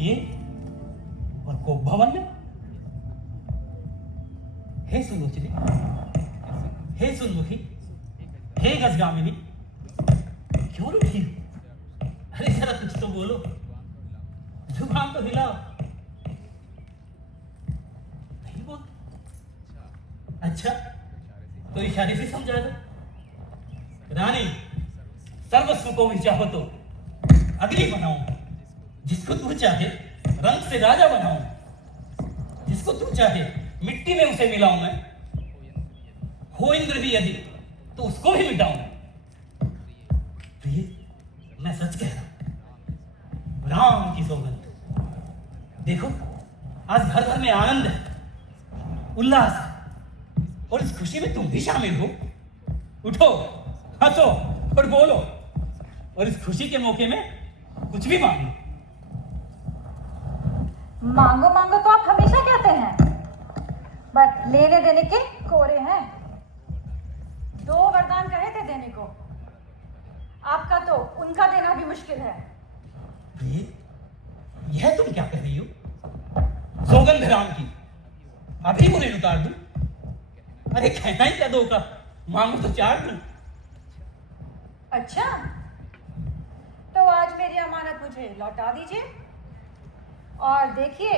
प्रिय और कोप भवन में। हे सुलोचनी, हे सुनमुखी, हे गजगामिनी, क्यों रूठी हो? अरे जरा कुछ तो बोलो, जुबान तो हिलाओ। नहीं बोल। अच्छा तो इशारे से समझा दो। रानी, सर्वस्व को भी चाहो तो अग्नि बनाऊं, जिसको तू चाहे रंग से राजा बनाऊं, जिसको तू चाहे मिट्टी में उसे मिलाऊं मैं, हो इंद्र भी यदि तो उसको भी मिटाऊं। प्रिय, मैं सच कह रहा हूं, राम की सौगंध। देखो आज घर घर में आनंद है, उल्लास है, और इस खुशी में तुम भी शामिल हो। उठो, हंसो और बोलो, और इस खुशी के मौके में कुछ भी मांगो। मांगो मांगो तो आप हमेशा कहते हैं, बट लेने देने के कोरे हैं। 2 वरदान कहे थे देने को, आपका तो उनका देना भी मुश्किल है। प्रिय, यह तुम क्या कह रही हो? सौगंध राम की, अभी उन्हें उतार दूं? अरे कहना ही क्या 2 का, मांगो तो 4 दूं। अच्छा, तो आज मेरी अमानत मुझे लौटा दीजिए, और देखिए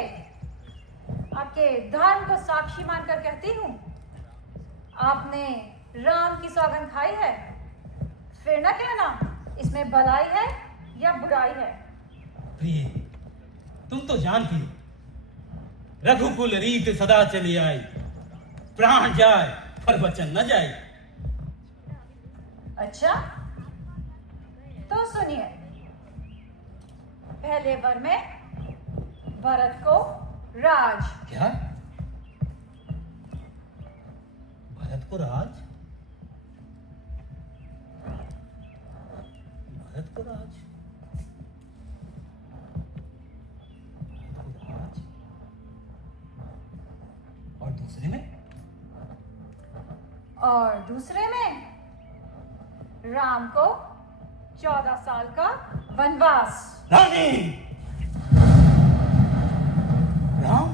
आपके धर्म को साक्षी मानकर कहती हूं, आपने राम की सौगंध खाई है, फिर ना कहना इसमें भलाई है या बुराई है। प्रिय, तुम तो जानती हो, रघुकुल रीत सदा चली आई, प्राण जाए पर वचन न जाए। अच्छा, तो सुनिए, पहले वर में भरत को राज। क्या? भरत को राज? भरत को राज? भरत को राज? और दूसरे में? और दूसरे में राम को 14 साल का वनवास। रानी! राम?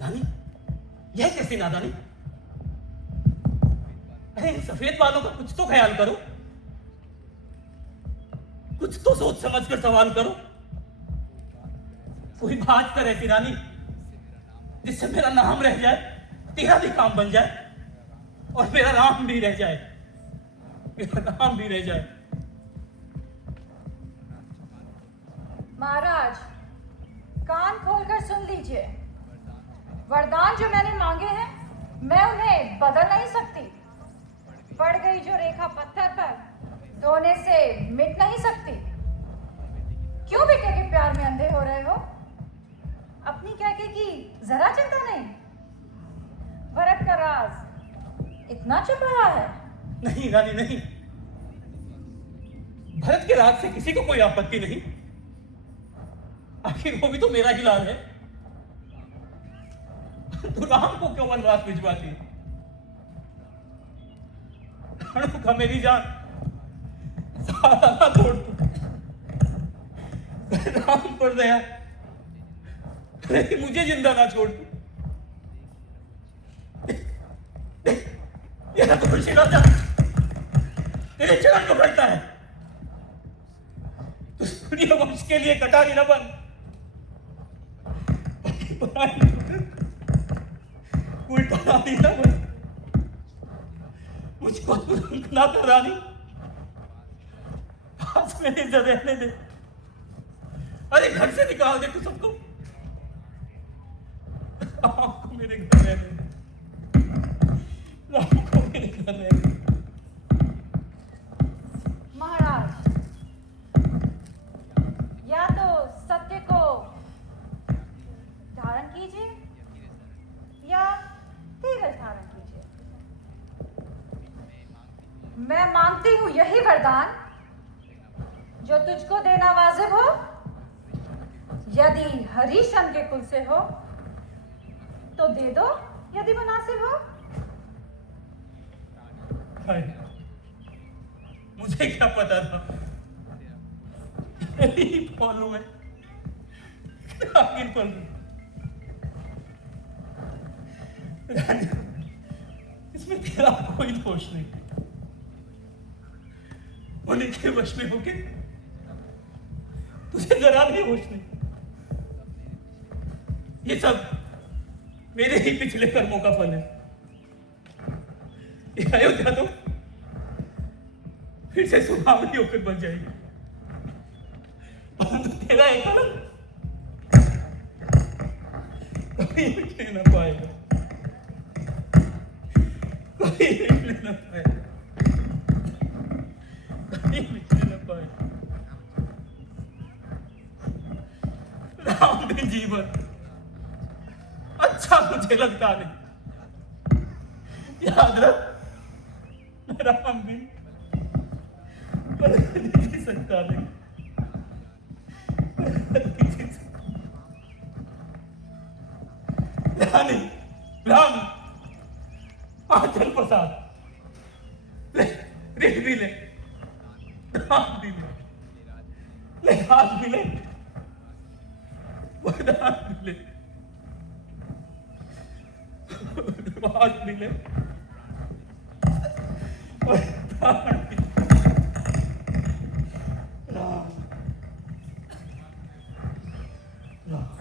रानी, यह कैसी नादानी? अरे इन सफेद बालों का कुछ तो ख्याल करो, कुछ तो सोच समझ कर सवाल करो। कोई बात करे ऐसी रानी जिससे मेरा नाम रह जाए, तेरा भी काम बन जाए, और मेरा राम भी रह जाए, मेरा नाम भी रह जाए। महाराज, कान खोलकर सुन लीजिए, वरदान जो मैंने मांगे हैं मैं उन्हें बदल नहीं सकती। पड़ गई जो रेखा पत्थर पर, धोने से मिट नहीं सकती। क्यों बेटे के प्यार में अंधे हो रहे हो? अपनी कहके की जरा चिंता नहीं। भरत का राज इतना छुप रहा है? नहीं रानी नहीं, भरत के राज से किसी को कोई आपत्ति नहीं, आखिर वो भी तो मेरा ही लाल है। तू राम को क्यों वनवास भिजवाती? राणू का मेरी जान सारा ना छोड़ तू, राम पर दया, लेकिन मुझे जिंदा ना छोड़ तू। ये खुशी राजा तेरे चरण पकड़ता है, तो सूर्य वंश के लिए कटारी न बन, उल्टा रानी न बन। मुझको तुरंत ना कर रानी, पास में नहीं रहने दे। अरे घर से निकाल दे तू सबको, राम को मेरे घर रहने दे, राम को मेरे घर रहने दे। महाराज, या तो सत्य को धारण कीजिए या धीरज धारण कीजिए। मैं मांगती हूं यही वरदान जो तुझको देना वाजिब हो। यदि हरिश्चंद्र के कुल से हो तो दे दो, यदि मुनासिब हो। मुझे क्या पता था, यही फॉलो है आखिर पल में। रानी, इसमें तेरा कोई दोष नहीं। उन्हीं के वश में होके तुझे जरा भी होश नहीं। ये सब मेरे ही पिछले कर्मों का फल है। ये अयोध्या तो फिर से सुहावनी होकर बन जाएगी, परंतु तेरा एक कलम कभी मिटने न पाएगा, कभी मिटने न पाएगा, कभी मिटने न पाएगा। राम के जीवन अच्छा मुझे लगता नहीं। याद रख, राम भी जी सकता नहीं। रानी, राम, आंचल प्रसाद ले, रिख भी ले, राम भी ले, हाथ भी ले, वरदान भी ले, हाथ भी ले, वरदान भी ले। राम, राम,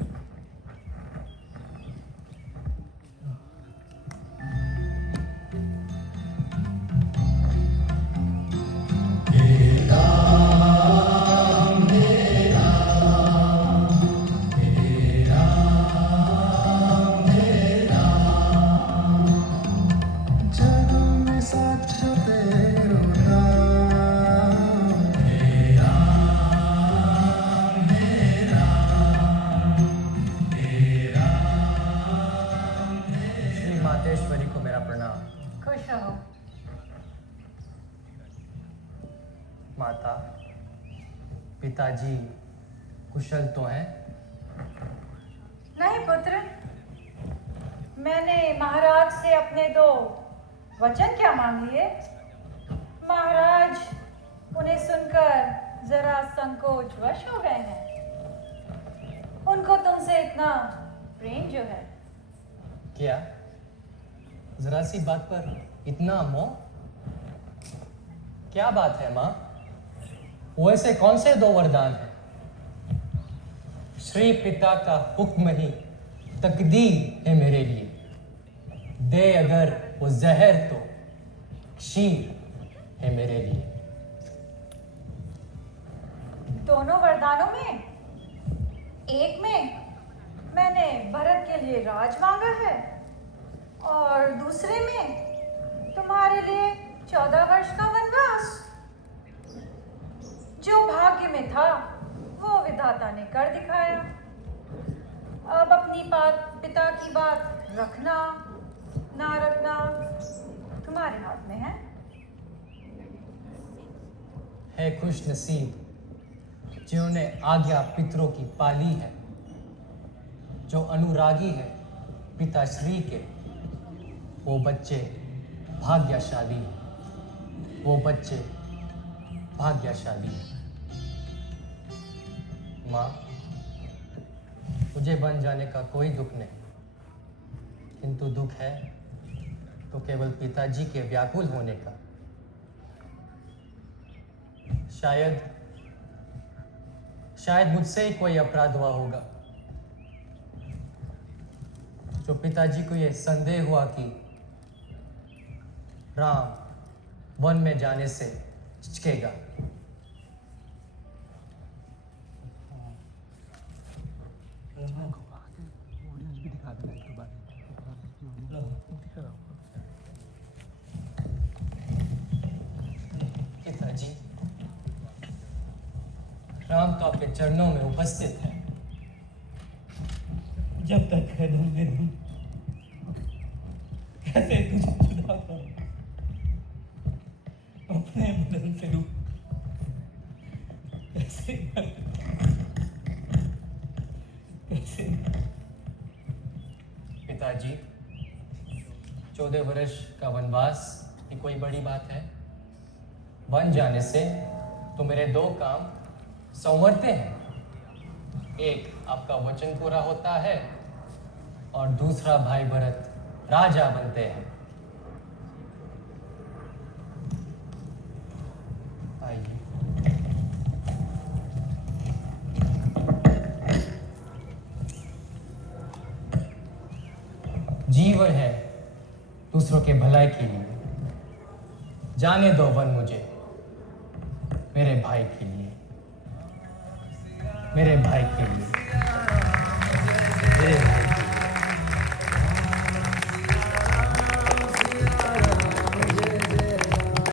श्री मातेश्वरी को मेरा प्रणाम। खुश रहो। माता, पिताजी कुशल तो हैं? नहीं पुत्र, मैंने महाराज से अपने 2 वचन क्या मांग लिए। महाराज उन्हें सुनकर जरा संकोचवश हो गए हैं। उनको तुमसे इतना प्रेम जो है। क्या जरा सी बात पर इतना मोह? क्या बात है माँ? वो ऐसे कौन से 2 वरदान हैं? श्री पिता का हुक्म ही तकदीर है मेरे लिए। दे अगर वो जहर तो शीर है मेरे लिए। दोनों वरदानों में, एक में मैंने भरत के लिए राज मांगा है और दूसरे में तुम्हारे लिए 14 वर्ष का वनवास। जो भाग्य में था वो विधाता ने कर दिखाया। अब अपनी पिता की बात रखना ना रखना तुम्हारे हाथ में है खुश नसीब जिन्होंने आज्ञा पितरों की पाली है। जो अनुरागी है पिताश्री के, वो बच्चे भाग्यशाली हैं। वो बच्चे भाग्यशाली हैं। माँ, मुझे बन जाने का कोई दुख नहीं, किंतु दुख है तो केवल पिताजी के व्याकुल होने का। शायद मुझसे ही कोई अपराध हुआ होगा जो पिताजी को यह संदेह हुआ कि राम वन में जाने से हिचकेगा। पिताजी, राम तो आपके चरणों में उपस्थित है। जब तक है धन में धन, कैसे तुझे जुदा करूं अपने बदन से रूप, कैसे पिताजी, 14 वर्ष का वनवास ये कोई बड़ी बात है? बन जाने से तो मेरे दो काम संवरते हैं। एक आपका वचन पूरा होता है और दूसरा भाई भरत राजा बनते हैं। आइए। जीवन है दूसरों के भलाई के लिए, जाने दो वन मुझे मेरे भाई के लिए, मेरे भाई के लिए।